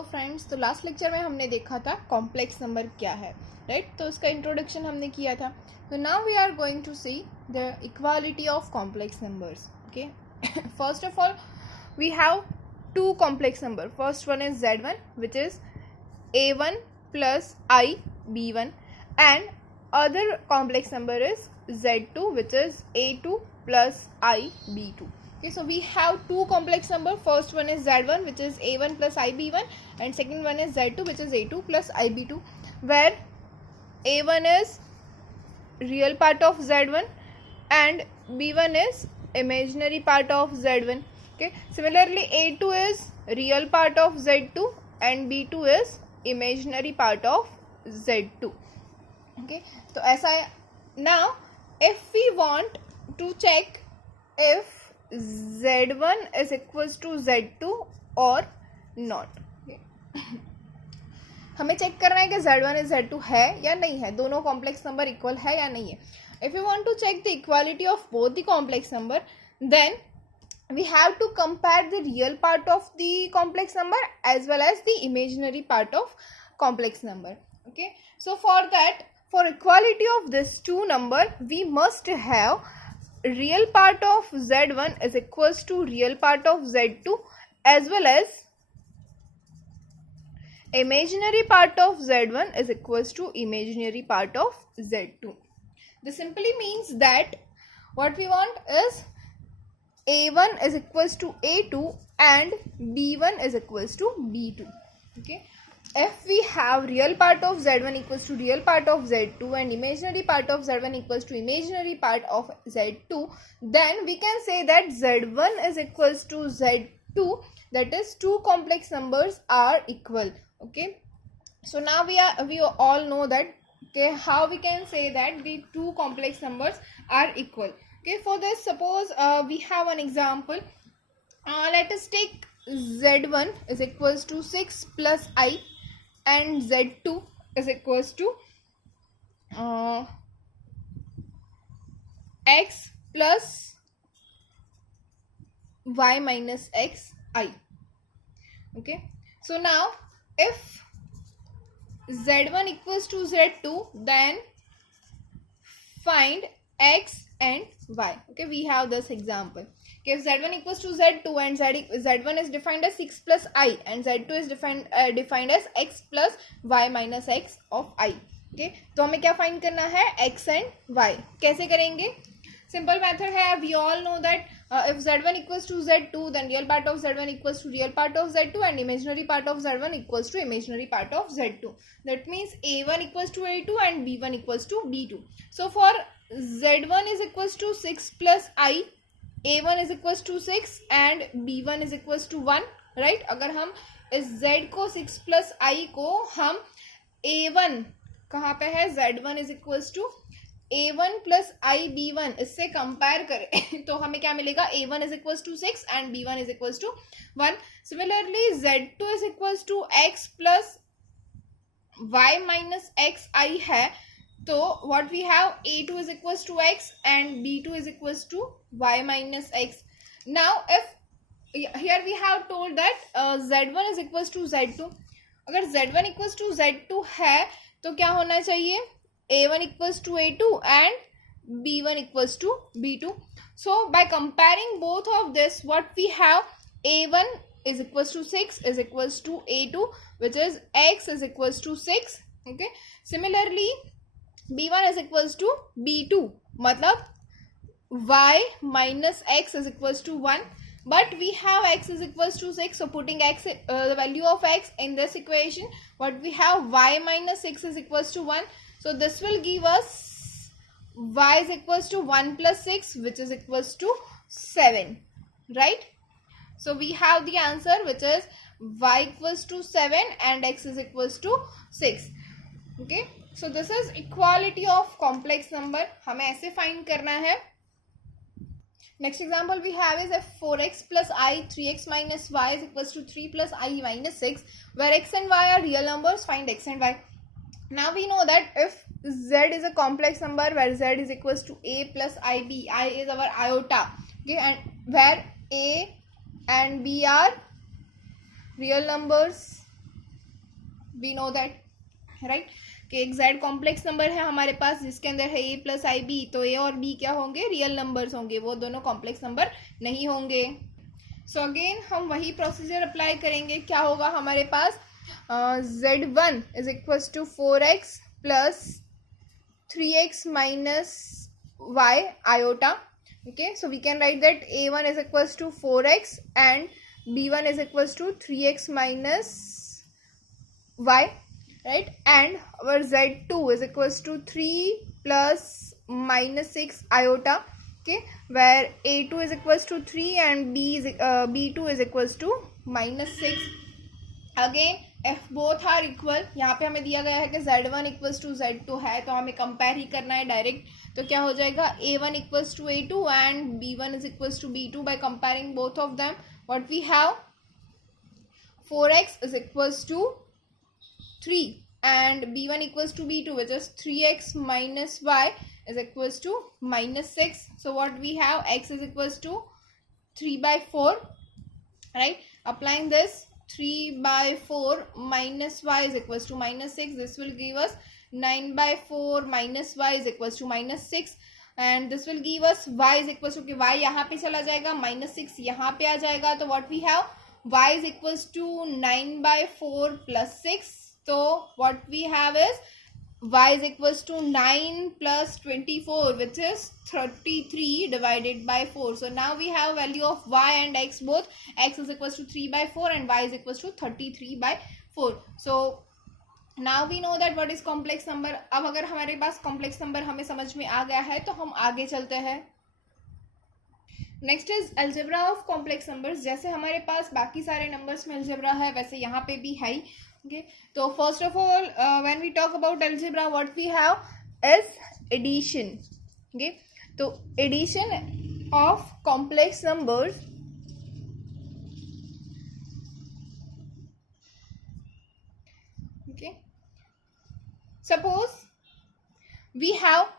Hello friends, तो last lecture में हमने देखा था कॉम्प्लेक्स नंबर क्या है, राइट। तो उसका इंट्रोडक्शन हमने किया था. तो now we are going to see the equality of complex numbers. Okay, first of all we have two complex number. First one is z1, which is a1 plus I b1, and other complex number is z2, which is a2 plus I b2. Okay, so we have two complex number. First one is z1, which is a1 plus I b1, and second one is z2, which is a2 plus I b2, where a1 is real part of z1 and b1 is imaginary part of z1. Okay, similarly a2 is real part of z2 and b2 is imaginary part of z2. Okay, so as I now if we want to check if z1 is equals to z2 or not. Okay. हमें check करना है कि z1 is z2 है या नहीं है, दोनों complex number equal है या नहीं है. If you want to check the equality of both the complex number, then we have to compare the real part of the complex number as well as the imaginary part of complex number. Okay, so for that, for equality of this two number, we must have real part of z1 is equals to real part of z2 as well as imaginary part of z1 is equals to imaginary part of z2. This simply means that what we want is a1 is equals to a2 and b1 is equals to b2. Okay, if we have real part of z1 equals to real part of z2 and imaginary part of z1 equals to imaginary part of z2, then we can say that z1 is equals to z2, that is two complex numbers are equal. Okay, so now we all know that, okay, how we can say that the two complex numbers are equal. Okay, for this, suppose we have an example. Let us take z1 is equals to 6 plus I and z2 is equals to x plus y minus x I. Okay, so now if z1 equals to z2, then find x and y. Okay, we have this example. Okay, if z1 equals to z2 and z1 is defined as 6 plus I and z2 is defined as x plus y minus x of I. Okay, तो हमें क्या find करना है, x and y. कैसे करेंगे? Simple method है. we all know that if z1 equals to z2, then real part of z1 equals to real part of z2 and imaginary part of z1 equals to imaginary part of z2. That means a1 equals to a2 and b1 equals to b2. So for z1 is equals to 6 plus I, a1 is equals to 6 and b1 is equals to 1, right. अगर हम इस z को 6 plus I को हम a1 कहाँ पे है, z1 is equals to a1 plus I b1 इससे कंपेयर करें तो हमें क्या मिलेगा, a1 is equals to 6 and b1 is equals to 1. Similarly z2 is equals to x plus y minus x I है, तो what we have, a2 is equals to x and b2 is equals to y minus x. Now if here we have told that z1 is equals to z2, अगर z1 equals to z2 है तो क्या होना चाहिए, a1 equals to a2 and b1 equals to b2. So by comparing both of this, what we have, a1 is equals to 6 is equals to a2, which is x is equals to 6. Okay, similarly b1 is equals to b2, मतलब y minus x is equals to 1, but we have x is equals to 6, so putting x the value of x in this equation, what we have, y minus 6 is equals to 1. So this will give us y is equals to 1 plus 6, which is equals to 7, right. So we have the answer, which is y equals to 7 and x is equals to 6. Okay, so this is equality of complex number. हमें ऐसे find करना है. Next example we have is if 4x plus I 3x minus y is equals to 3 plus I minus 6, where x and y are real numbers, find x and y. Now we know that if z is a complex number where z is equals to a plus ib, I is our iota, okay, and where a and b are real numbers we know that, right, कि एक z complex number है हमारे पास जिसके अंदर है a plus i B, तो a और b क्या होंगे, रियल नंबर्स होंगे, वो दोनों कॉम्प्लेक्स नंबर नहीं होंगे. सो अगेन हम वही प्रोसीजर अप्लाई करेंगे. क्या होगा हमारे पास, z1 is equal to 4x plus 3x minus y iota. Okay, so we can write that a1 is equals to 4x and b1 is equals to 3x minus y, right, and our z2 is equals to 3 plus minus 6 iota. Okay, where a2 is equals to 3 and b2 is equals to minus 6. Again if both are equal, यहाँ पे हमें दिया गया है कि z1 equals to z2 है, तो हमें कंपेयर ही करना है डायरेक्ट. तो क्या हो जाएगा, a1 equals to a2 and b1 is equals to b2 by comparing both of them. What we have, 4x is equals to 3 and b1 equals to b2, which is 3x minus y is equals to minus 6. So what we have, x is equals to 3 by 4, right? Applying this, 3 by 4 minus y is equals to minus 6. This will give us 9 by 4 minus y is equals to minus 6. And this will give us y is equals to, y यहाँ पे चला जाएगा, minus 6 यहाँ पे आ जाएगा. तो what we have, y is equals to 9 by 4 plus 6. So what we have is y is equals to 9 plus 24, which is 33 divided by 4. So now we have value of y and x both. X is equals to 3 by 4 and y is equals to 33 by 4. So now we know that what is complex number. अब अगर हमारे पास complex number हमें समझ में आ गया है तो हम आगे चलते हैं. Next is algebra of complex numbers. जैसे हमारे पास बाकी सारे नंबर्स में अलजेब्रा है, वैसे यहाँ पे भी है. Okay, so first of all, when we talk about algebra, what we have is addition. Okay, so addition of complex numbers. Okay, suppose we have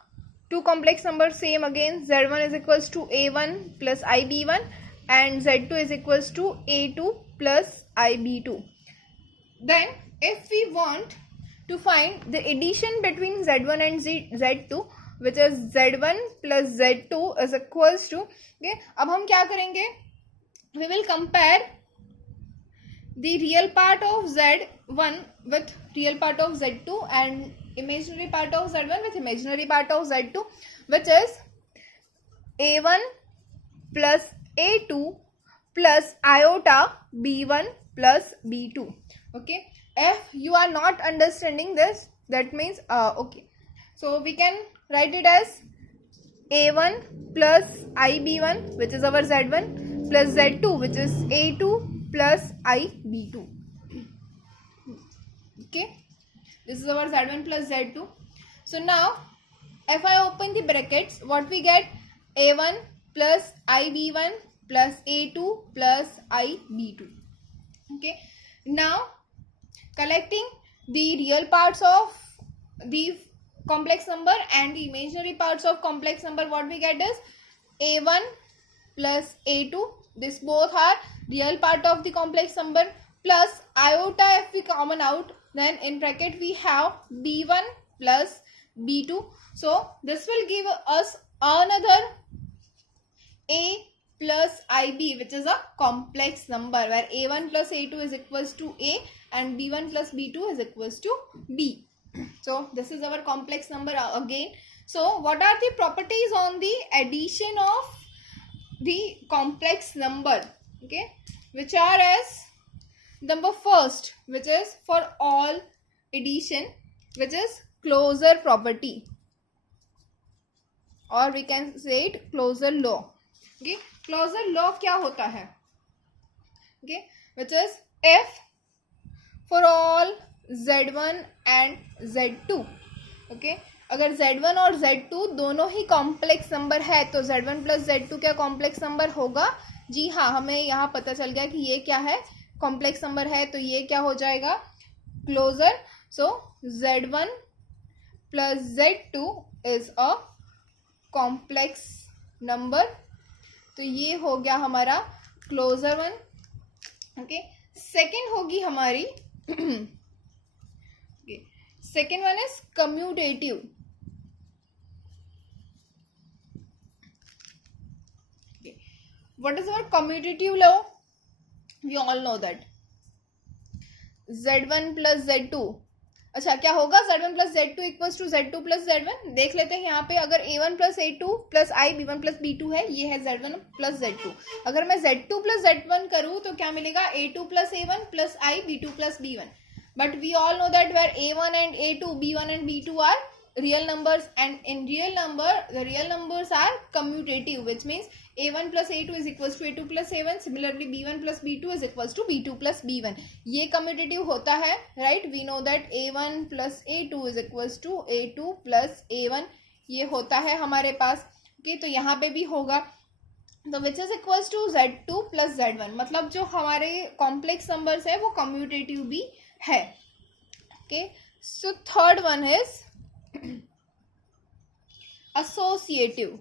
two complex numbers same again. Z1 is equals to a1 plus ib1 and z2 is equals to a2 plus ib2. Then if we want to find the addition between z1 and z2, which is z1 plus z2 is equals to, okay, अब हम क्या करेंगे, we will compare the real part of z1 with real part of z2 and imaginary part of z1 with imaginary part of z2, which is a1 plus a2 plus iota b1 plus b2. Okay, if you are not understanding this, that means okay, so we can write it as a1 plus ib1, which is our z1, plus z2, which is a2 plus ib2. Okay, this is our z1 plus z2. So now if I open the brackets, what we get, a1 plus ib1 plus a2 plus ib2. Okay, now collecting the real parts of the complex number and the imaginary parts of complex number, what we get is a1 plus a2, this both are real part of the complex number, plus iota if we common out, then in bracket we have b1 plus b2. So this will give us another a plus ib, which is a complex number, where a1 plus a2 is equals to a and b1 plus b2 is equals to b. So this is our complex number again. So what are the properties on the addition of the complex number? Okay, which are as number first, which is for all addition, which is closure property, or we can say it closure law. Okay, closure law क्या होता है? Okay, which is if for all z1 and z2, okay, अगर z1 और z2 दोनों ही complex number है तो z1 plus z2 क्या complex number होगा? जी हाँ, हमें यहाँ पता चल गया कि ये क्या है, कॉम्प्लेक्स नंबर है, तो ये क्या हो जाएगा, closure. So z1 plus z2 is a complex number, तो ये हो गया हमारा क्लोजर वन. ओके, सेकेंड होगी हमारी Okay. Second one is commutative. Okay. What is our commutative law? We all know that Z1 plus Z2. अच्छा क्या होगा, Z1 plus Z2 equals to Z2 plus Z1. देख लेते हैं यहाँ पे, अगर A1 plus A2 plus I B1 plus B2 है, ये है Z1 प्लस Z2. अगर मैं Z2 प्लस Z1 करूँ तो क्या मिलेगा, A2 plus A1 plus I B2 plus B1. But we all know that where A1 and A2, B1 and B2 are real numbers, and in real number, the real numbers are commutative, which means A1 plus A2 is equals to A2 plus A1. Similarly, B1 plus B2 is equals to B2 plus B1. ये commutative होता है, right? We know that A1 plus A2 is equals to A2 plus A1. ये होता है हमारे पास. okay, तो यहाँ पे भी होगा. तो which is equals to Z2 plus Z1. मतलब जो हमारे कॉम्प्लेक्स नंबर्स है वो कम्यूटेटिव भी है. Okay, so third one is associative.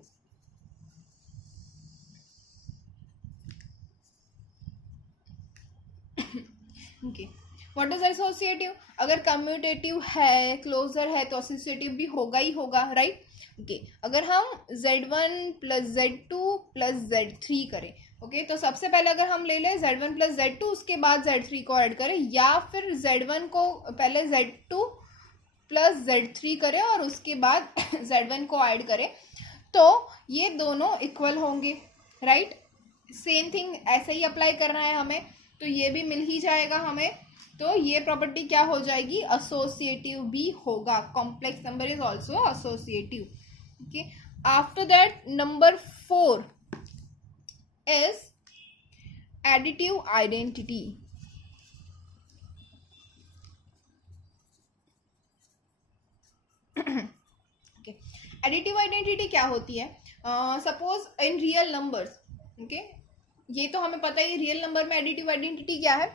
Okay, what is associative? अगर कम्यूटेटिव है, क्लोजर है, तो एसोसिएटिव भी होगा ही होगा, राइट? ओके, अगर हम Z1 plus Z2 plus Z3 करें, ओके, तो सबसे पहले अगर हम ले लें Z1 प्लस Z2, उसके बाद Z3 को ऐड करें, या फिर Z1 को पहले Z2 प्लस Z3 करें और उसके बाद Z1 को ऐड करें, तो ये दोनों इक्वल होंगे, राइट? सेम थिंग ऐसे ही अप्लाई करना है हमें, तो ये भी मिल ही जाएगा हमें. तो ये प्रॉपर्टी क्या हो जाएगी, एसोसिएटिव भी होगा. Complex number is also associative. Okay, after that number 4 is additive identity. Additive identity क्या होती है? Suppose in real numbers, okay, ये तो हमें पता है रियल नंबर में एडिटिव आइडेंटिटी क्या है.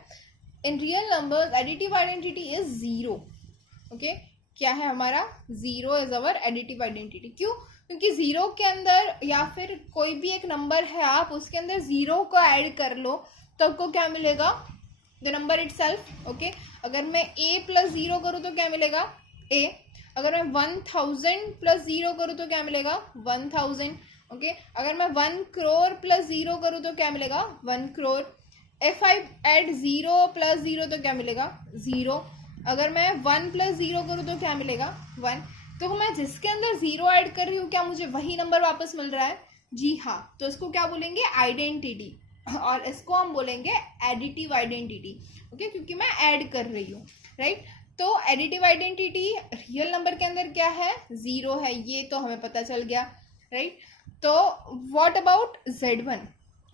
In real numbers additive identity is 0. Okay, क्या है हमारा, 0 इज अवर एडिटिव आइडेंटिटी. क्यों? क्योंकि 0 के अंदर या फिर कोई भी एक नंबर है, आप उसके अंदर 0 को ऐड कर लो तो आपको क्या मिलेगा, द नंबर इटसेल्फ. ओके, अगर मैं a प्लस 0 करूँ तो क्या मिलेगा, a. अगर मैं 1000 प्लस 0 करूँ तो क्या मिलेगा, 1000. ओके, अगर मैं 1 करोड़ प्लस 0 करूँ तो क्या मिलेगा, 1 crore. If I add 0 plus 0 तो क्या मिलेगा, 0. अगर मैं 1 प्लस 0 करूँ तो क्या मिलेगा, 1. तो मैं जिसके अंदर 0 ऐड कर रही हूँ, क्या मुझे वही नंबर वापस मिल रहा है? जी हाँ. तो इसको क्या बोलेंगे, आइडेंटिटी, और इसको हम बोलेंगे एडिटिव आइडेंटिटी. ओके, क्योंकि मैं ऐड कर रही हूँ, राइट? तो एडिटिव आइडेंटिटी रियल नंबर के अंदर क्या है, 0 है, ये तो हमें पता चल गया, राइट? तो व्हाट अबाउट Z1,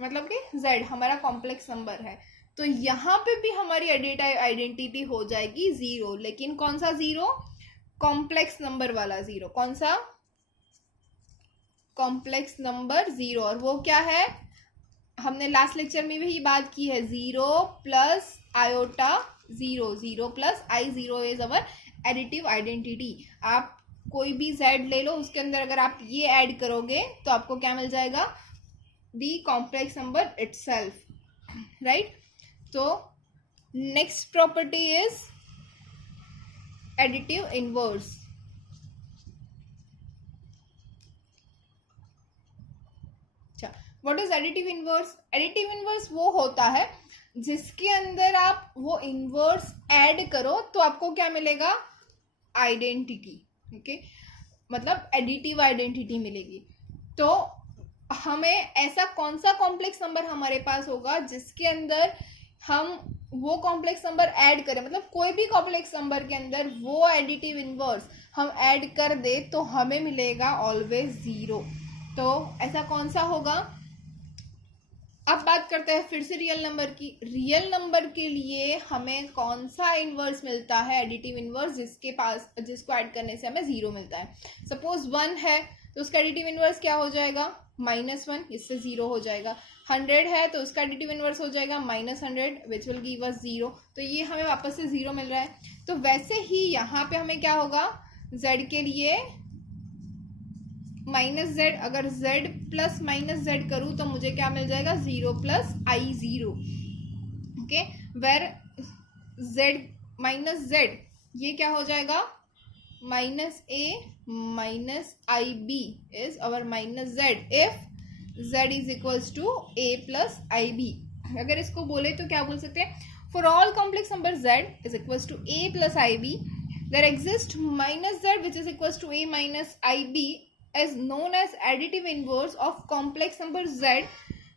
मतलब कि Z हमारा कॉम्प्लेक्स नंबर है, तो यहाँ पे भी हमारी एडिटिव आइडेंटिटी हो जाएगी 0. लेकिन कौन सा 0, कॉम्प्लेक्स नंबर वाला 0. कौन सा, कॉम्प्लेक्स नंबर 0. और वो क्या है, हमने लास्ट लेक्चर में भी बात की है, 0 plus iota 0, 0 plus I0 is our additive identity. आप कोई भी Z ले लो, उसके अंदर अगर आप ये ऐड करोगे तो आपको क्या मिल जाएगा, the complex number itself, right? तो next property is additive inverse. अच्छा, what is additive inverse? Additive inverse वो होता है जिसके अंदर आप वो इनवर्स ऐड करो तो आपको क्या मिलेगा, आइडेंटिटी. ओके, मतलब एडिटिव आइडेंटिटी मिलेगी. तो हमें ऐसा कौन सा कॉम्प्लेक्स नंबर हमारे पास होगा जिसके अंदर हम वो कॉम्प्लेक्स नंबर ऐड करें, मतलब कोई भी कॉम्प्लेक्स नंबर के अंदर वो एडिटिव इनवर्स हम ऐड कर दे तो हमें मिलेगा ऑलवेज 0. तो ऐसा कौन सा होगा? अब बात करते हैं फिर से रियल नंबर की. रियल नंबर के लिए हमें कौन सा इनवर्स मिलता है, एडिटिव इनवर्स, जिसको ऐड करने से हमें 0 मिलता है. सपोज 1 है तो उसका एडिटिव इनवर्स क्या हो जाएगा, -1, इससे 0 हो जाएगा. 100 है तो उसका एडिटिव इनवर्स हो जाएगा -100, विच विल गिव अस 0. तो ये हमें वापस से 0 मिल रहा है. तो वैसे ही यहाँ पे हमें क्या होगा, z के लिए -z, अगर z प्लस -z करूँ तो मुझे क्या मिल जाएगा, 0 plus I0. Okay, where z -z ये क्या हो जाएगा, minus a minus i b is our minus z if z is equals to a plus i b. अगर इसको बोले तो क्या बोल सकते हैं, for all complex number z is equals to a plus i b there exist minus z which is equals to a minus i b is known as additive inverse of complex number z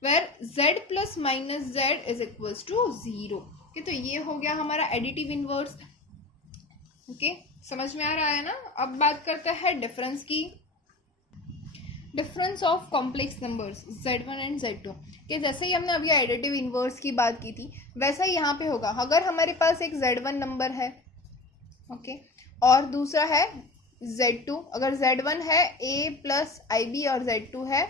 where z plus minus z is equals to 0। Okay, तो ये हो गया हमारा additive inverse. Okay, समझ में आ रहा है ना। अब बात करते हैं डिफरेंस की। Difference of complex numbers z1 and z2 कि जैसे ही हमने अभी एडिटिव इनवर्स की बात की थी वैसा ही यहाँ पे होगा। अगर हमारे पास एक z1 नंबर है, ओके, और दूसरा है z2, अगर z1 है a प्लस आई बी और z2 है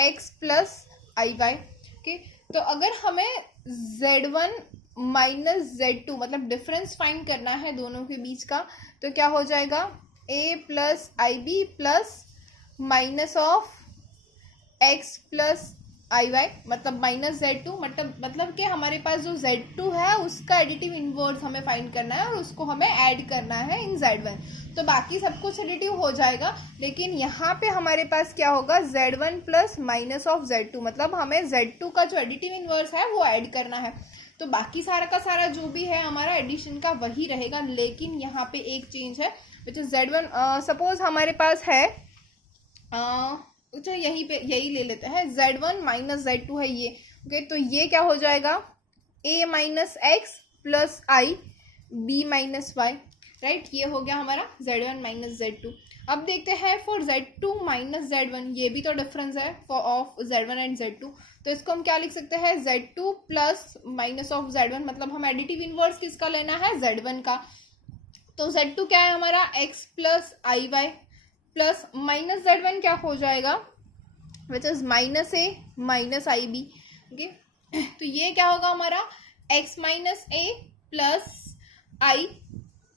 x plus i Y. Okay, तो अगर हमें z1 माइनस z2 मतलब डिफरेंस फाइंड करना है दोनों के बीच का, तो क्या हो जाएगा, a plus i b plus minus of x plus i y मतलब माइनस z2। मतलब कि हमारे पास जो z2 है उसका एडिटिव इनवर्स हमें फाइंड करना है और उसको हमें ऐड करना है इन z1। तो बाकी सब कुछ एडिटिव हो जाएगा, लेकिन यहाँ पे हमारे पास क्या होगा, z1 plus minus of z2 मतलब हमें z2 का जो एडिटिव इनवर्स है वो ऐड करना है। तो बाकी सारा का सारा जो भी है हमारा एडिशन का वही रहेगा, लेकिन यहाँ पे एक चेंज है विच इज z1। सपोज हमारे पास है अच्छा यही ले लेते हैं, z1 माइनस z2 है ये। ओके, तो ये क्या हो जाएगा, a minus x plus i b minus y, right. ये हो गया हमारा z1 माइनस z2। अब देखते हैं फॉर z2 माइनस z1, ये भी तो डिफरेंस है for of z1 and z2। तो इसको हम क्या लिख सकते हैं, z2 plus minus of z1 मतलब हम एडिटिव इनवर्स किसका लेना है, z1 का। तो z2 क्या है हमारा, x plus i y plus minus z1 क्या हो जाएगा, which is minus a minus i b. Okay, तो ये क्या होगा हमारा, x minus a plus i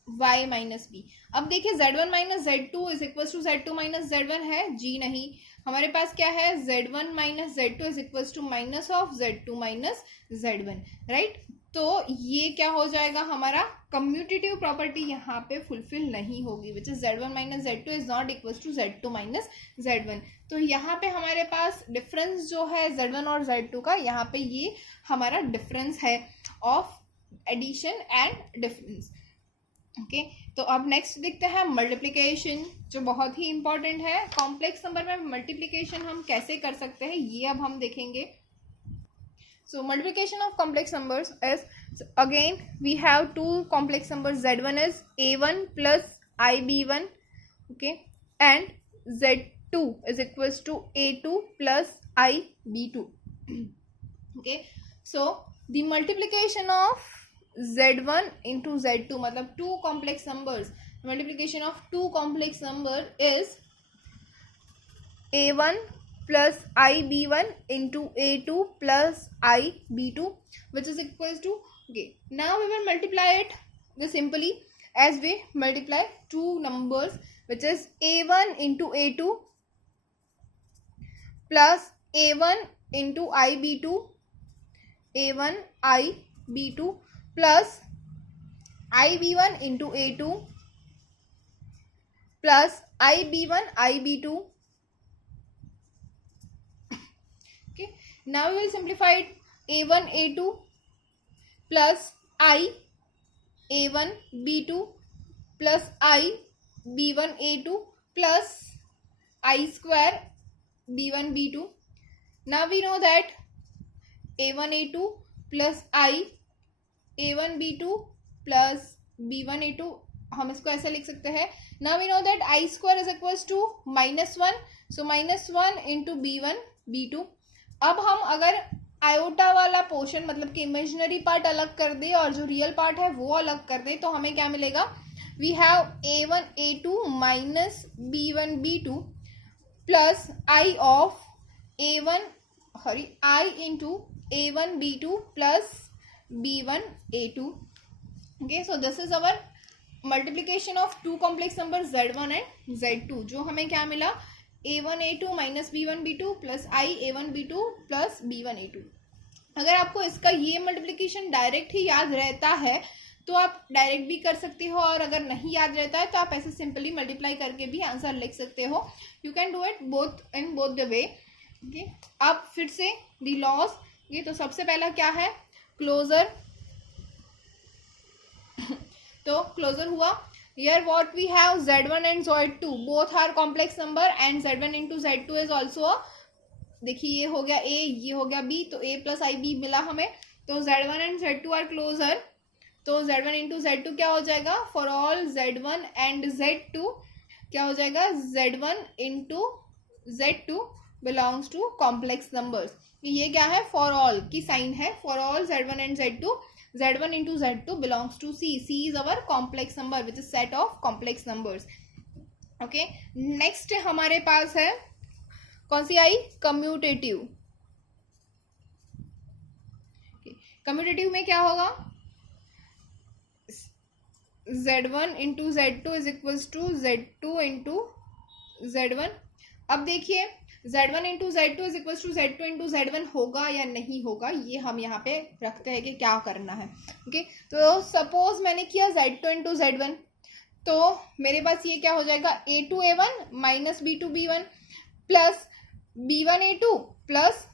y minus b. अब देखिए z1 minus z2 is equal to z2 minus z1 है जी, नहीं, हमारे पास क्या है, z1 minus z2 is equal to minus of z2 minus z1, right. तो ये क्या हो जाएगा हमारा, कम्यूटेटिव प्रॉपर्टी यहाँ पे फुलफिल नहीं होगी, which is z1 minus z2 is not equal to z2 minus z1। तो यहाँ पे हमारे पास डिफरेंस जो है z1 और z2 का, यहाँ पे ये हमारा डिफरेंस है of addition and difference. Okay, तो अब नेक्स्ट देखते हैं मल्टीप्लिकेशन, जो बहुत ही इंपॉर्टेंट है। कॉम्प्लेक्स नंबर में मल्टीप्लिकेशन हम कैसे कर सकते हैं ये अब हम देखेंगे। So multiplication of complex numbers is, again we have two complex numbers, z1 is a1 plus ib1, okay, and z2 is equals to a2 plus ib2, okay। So the multiplication of z1 into z2 मतलब two complex numbers, multiplication of two complex number is a1 plus ib1 into a2 plus ib2 which is equals to, okay, now we will multiply it simply as we multiply two numbers which is a1 into a2 plus a1 into ib2 a1 ib2 plus ib1 into a2 plus ib1 ib2। Okay, now we will simplify it, a1 a2 plus I a1 b2 plus I b1 a2 plus I square b1 b2। Now we know that a1 a2 plus I a1 b2 plus b1 a2, हम इसको ऐसे लिख सकते हैं। Now we know that I square is equals to -1, so -1 into b1 b2। अब हम अगर iota वाला पोर्शन मतलब कि इमेजिनरी पार्ट अलग कर दे और जो रियल पार्ट है वो अलग कर दे, तो हमें क्या मिलेगा, we have a1 a2 minus b1 b2 plus i of i into a1 b2 plus b1 a2। Okay, so this is our multiplication of two complex number z1 and z2, जो हमें क्या मिला, a1 a2 minus b1 b2 plus आई a1 b2 plus b1 a2। अगर आपको इसका ये multiplication direct ही याद रहता है तो आप डायरेक्ट भी कर सकते हो, और अगर नहीं याद रहता है तो आप ऐसे सिंपली मल्टीप्लाई करके भी आंसर लिख सकते हो. You can do it both in both the way. Okay, अब फिर से द लॉस. ये तो सबसे पहला क्या है, क्लोजर. तो क्लोजर हुआ. Here what we have z1 and z2 both are complex number and z1 into z2 is also a, देखिए ये हो गया a, ये हो गया b, तो a plus ib मिला हमें. तो z1 and z2 are closer. तो z1 into z2 क्या हो जाएगा, for all z1 and z2 क्या हो जाएगा, z1 into z2 belongs to complex numbers. ये क्या है, for all की साइन है, for all z1 and z2 z1 into z2 belongs to c. c is our complex number which is set of complex numbers. okay, next हमारे पास है कौन सी आई, commutative. Commutative में क्या होगा, z1 into z2 is equals to z2 into z1. अब देखिए z1 into z2 is equals to z2 into z1 होगा या नहीं होगा, ये हम यहाँ पे रखते हैं कि क्या करना है. ओके, तो सपोज मैंने किया z2 into z1, तो मेरे पास ये क्या हो जाएगा, a2 a1 minus b2 b1 plus b1 a2 plus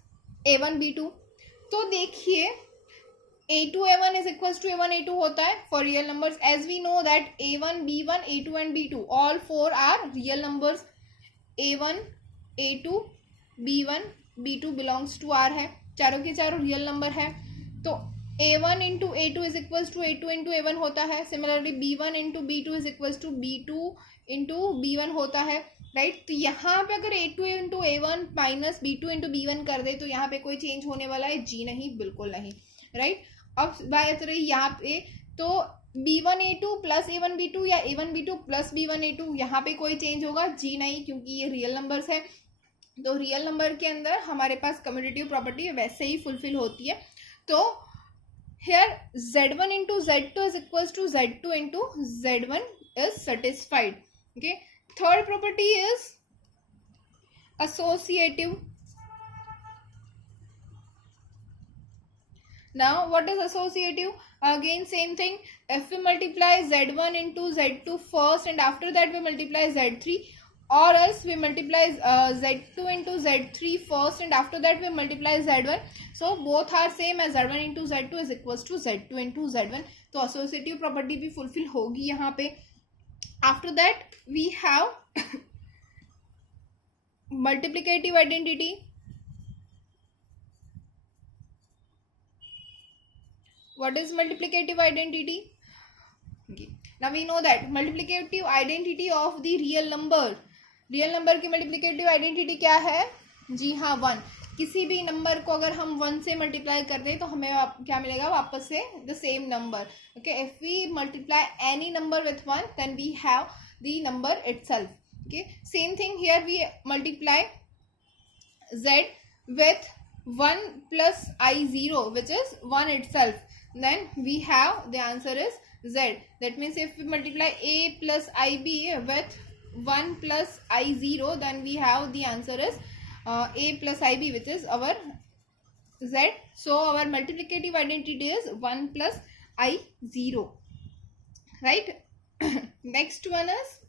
a1 b2. तो देखिए a2 a1 is equals to a1 a2 होता है for real numbers, as we know that a1 b1 a2 and b2 all four are real numbers. a1 a2 b1 b2 belongs to r है, चारों के चारों real number है. तो a1 into a2 is equals to a2 into a1 होता है. Similarly b1 into b2 is equals to b2 into b1 होता है, राइट. तो यहाँ पे अगर a2 into a1 minus b2 into b1 कर दे तो यहाँ पे कोई चेंज होने वाला है, जी नहीं, बिल्कुल नहीं, राइट. अब बात रही यहाँ पे, तो b1 a2 plus a1 b2 या a1 b2 plus b1 a2, यहाँ पे कोई चेंज होगा, जी नहीं, क्योंकि ये रियल नंबर्स है. तो रियल नंबर के अंदर हमारे पास कम्यूटेटिव प्रॉपर्टी वैसे ही फुलफिल होती है. तो here z1 into z2 is equals to z2 into z1 is satisfied. okay, third property is associative. Now what is associative, again same thing, if we multiply z1 into z2 first and after that we multiply z3, or else we multiply z2 into z3 first and after that we multiply z1, so both are same as z1 into z2 is equals to z2 into z1. तो associative property भी fulfill होगी यहाँ पे. After that we have multiplicative identity. What is multiplicative identity? Okay. Now we know that multiplicative identity of the real number. Real number की multiplicative identity क्या है, जी हाँ 1. किसी भी नंबर को अगर हम 1 से मल्टीप्लाई कर दें तो हमें क्या मिलेगा, वापस से the same number. Okay, if we multiply any number with 1 then we have the number itself. Okay, same thing here we multiply z with 1 plus i0 which is 1 itself, then we have the answer is z. That means if we multiply a plus ib with 1 plus i0 then we have the answer is a plus ib which is our z. So our multiplicative identity is 1 plus i0, right. Next one is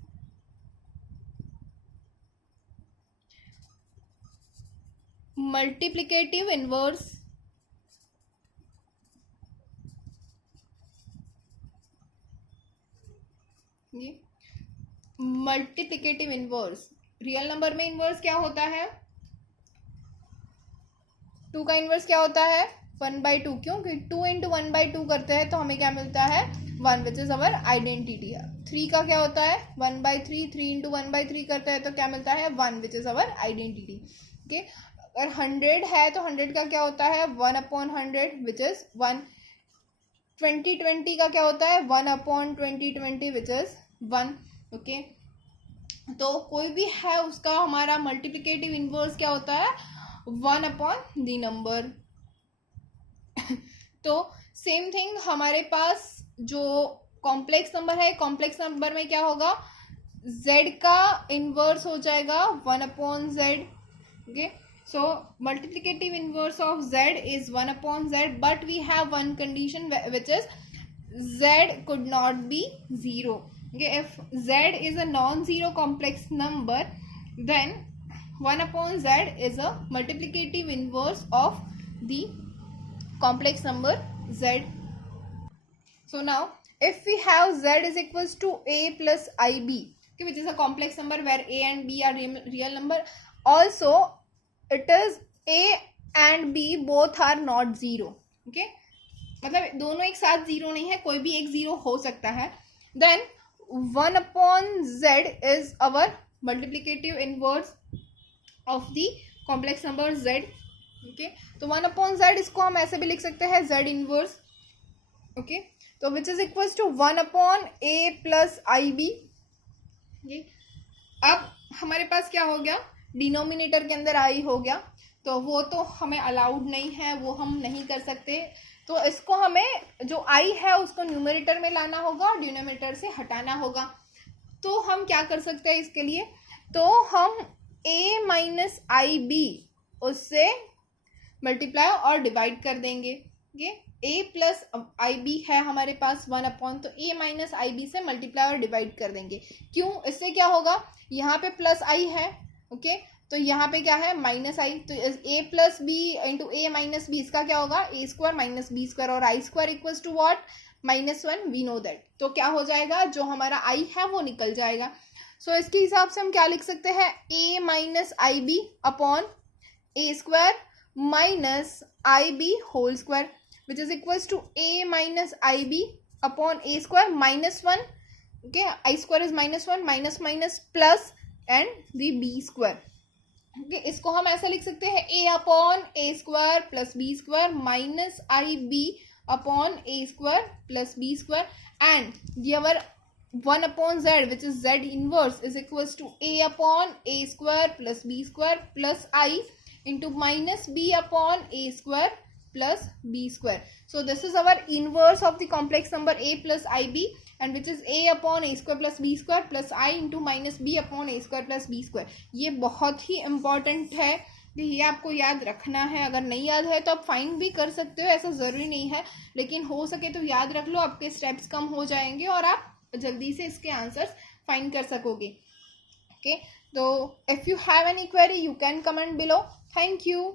multiplicative inverse. ये multiplicative inverse, real number में inverse क्या होता है, 2 का inverse क्या होता है, 1/2. क्यों, क्योंकि 2 into 1/2 करते हैं तो हमें क्या मिलता है, 1 विच इज अवर आइडेंटिटी. 3 का क्या होता है, 1/3. 3 into 1/3 करते हैं तो क्या मिलता है, 1 which is our identity. Okay, अगर 100 है तो 100 का क्या होता है, 1/100 विच इज 1. 20 का क्या होता है, 1/20 विच इज 1. ओके, तो कोई भी है उसका हमारा मल्टीप्लिकेटिव इनवर्स क्या होता है, 1/the नंबर. तो सेम थिंग हमारे पास जो कॉम्प्लेक्स नंबर है, कॉम्प्लेक्स नंबर में क्या होगा, z का इनवर्स हो जाएगा 1/z. Okay, so multiplicative inverse of z is 1/z, but we have one condition which is z could not be 0. Okay, if z is a non-zero complex number, then 1 upon z is a multiplicative inverse of the complex number z. So now if we have z is equals to a plus ib, okay, which is a complex number where a and b are real number, also it is a and b both are not zero. Okay, मतलब दोनों एक साथ zero नहीं है, कोई भी एक zero हो सकता है. Then 1 upon z is our multiplicative inverse of the complex number z. Okay, तो 1 अपॉन z इसको हम ऐसे भी लिख सकते हैं z इनवर्स. ओके, तो which is equals to 1 upon a plus i b. अब हमारे पास क्या हो गया, डिनोमिनेटर के अंदर i हो गया, तो वो तो हमें अलाउड नहीं है, वो हम नहीं कर सकते. तो इसको हमें जो i है उसको न्यूमरेटर में लाना होगा और डिनोमिनेटर से हटाना होगा. तो हम क्या कर सकते हैं इसके लिए, तो हम a माइनस आई बी उससे मल्टीप्लाई और डिवाइड कर देंगे. ये a प्लस आई बी है हमारे पास 1 अपॉन, तो a माइनस आई बी से मल्टीप्लाई और डिवाइड कर देंगे. क्यों, इससे क्या होगा, यहाँ पे प्लस i है. ओके, तो यहाँ पे क्या है माइनस आई, तो a plus b into a minus b, इसका क्या होगा a square minus b square, और i square equals to what, -1. We know that. तो क्या हो जाएगा, जो हमारा i है वो निकल जाएगा. सो इसके हिसाब से हम क्या लिख सकते हैं, a minus i b upon a square minus i b whole square, which is equals to a minus i b upon a square -1. Okay, i square is -1, minus minus plus and the b square. Okay, इसको हम ऐसा लिख सकते हैं a upon a square plus b square minus i b upon a square plus b square, and the 1 upon z which is z inverse is equals to a upon a square plus b square plus i into minus b upon a square plus b square. So this is our inverse of the complex number a plus ib, and which is a upon a square plus b square plus I into minus b upon a square plus b square. ये बहुत ही important है, ये आपको याद रखना है. अगर नहीं याद है तो आप फाइंड भी कर सकते हो, ऐसा ज़रूरी नहीं है, लेकिन हो सके तो याद रख लो, आपके स्टेप्स कम हो जाएंगे और आप जल्दी से इसके आंसर्स फाइंड कर सकोगे. ओके, तो if you have any query you can comment below. Thank you.